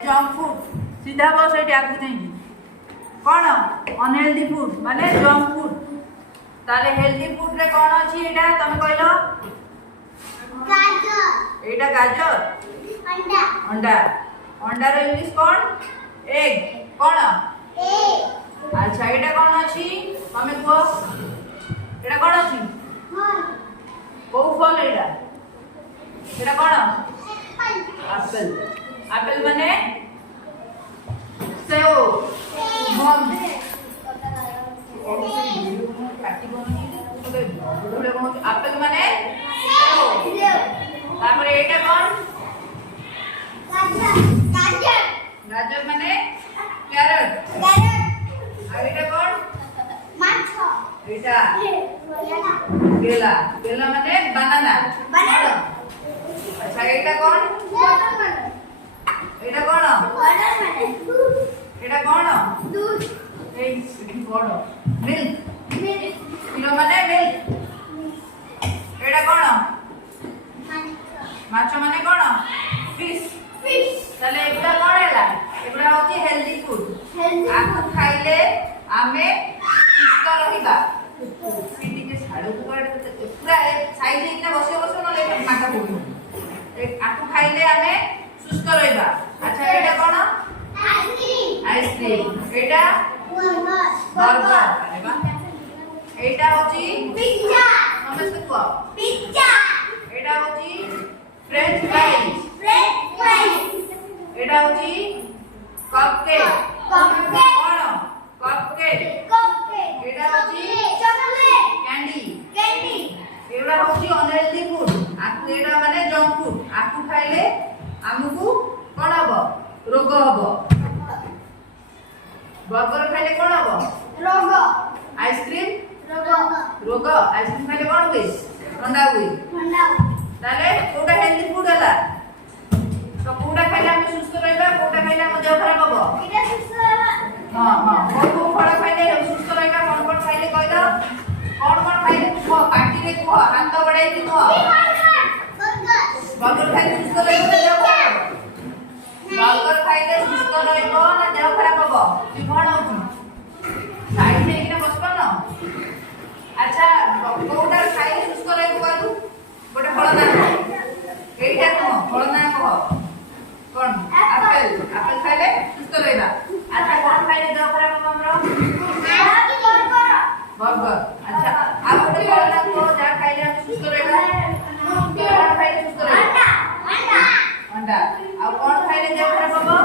junk food सीधा बस ये आगे नहीं कौन अनहेल्दी फूड माने जंक फूड ताले हेल्दी फूड रे कौन अछि एटा तुम कहलो गाजर एटा गाजर अंडा अंडा अंडा रे इंग्लिश कौन एग कौन एग अच्छा एटा कौन अछि तमे को एटा कौन अछि को फल एटा कौन एप्पल एप्पल माने सेव बम एप्पल माने तापर एटा कौन गाजर गाजर माने कैरेट आ एटा कौन माछो एटा केला केला माने बनाना बनाना अच्छा एटा कौन एटा कौन एटा कौन दूध ए इठी कौन मिल्क पिलो माने मिल्क एटा कौन माछ माने कौन फिश ताले एटा कौन हैला एबरा होती हेल्दी फूड आकु खाइले आमे सुस्थ रहिबा पिटी के साडू को पूरा साइड इतना बसे बसे न ले माका पडू आकु खाइले आमे सुस्थ रहिबा अच्छा एटा कौन आइसक्रीम एटा बर्गर अरे वाह एटा होची पिज्जा समझते को पिज्जा एटा होची फ्रेंच फ्राइज फ्रेंच फ्राइज एटा होची कपकेक कपकेक कौन कपकेक कपकेक एटा होची चॉकलेट कैंडी कैंडी एटा होची अनहेल्दी फूड आकु एटा माने जंक फूड आकु खाइले हमकु कोन हबो रोग हबो बर्गर खाइले कोन हबो रोग आइसक्रीम रोग रोग आइसक्रीम खाइले कोन हुए ठंडा हुए ठंडा ताले कोटा हेल्दी फूड हला तो कोटा खाइले हम सुस्थ रहबा कोटा खाइले हम देह खराब हबो एटा सुस्थ रहबा हां हां कोन फल खाइले सुस्थ रहबा कोन खाइले कहलो कोन खाइले को पार्टी रे को हाथ बढाई कि को बर्गर खाइले सुस्थ रहबा देह खराब बर्गर खाइले सुस्थ रहबो ना देह खराब हबो कि कोन हो साइड में किना बसबो न अच्छा कोटा खाइले सुस्थ रहबो बालू गोटे फल ना एटा को फल ना को कोन एप्पल एप्पल खाइले सुस्थ रहबा अच्छा कोन खाइले देह खराब हबो हमरो बर्गर अच्छा आ गोटे फल ना को जा खाइले हम सुस्थ रहबा कोन खाइले सुस्थ रहबा अंडा अंडा आ कोन खाइले देह खराब हबो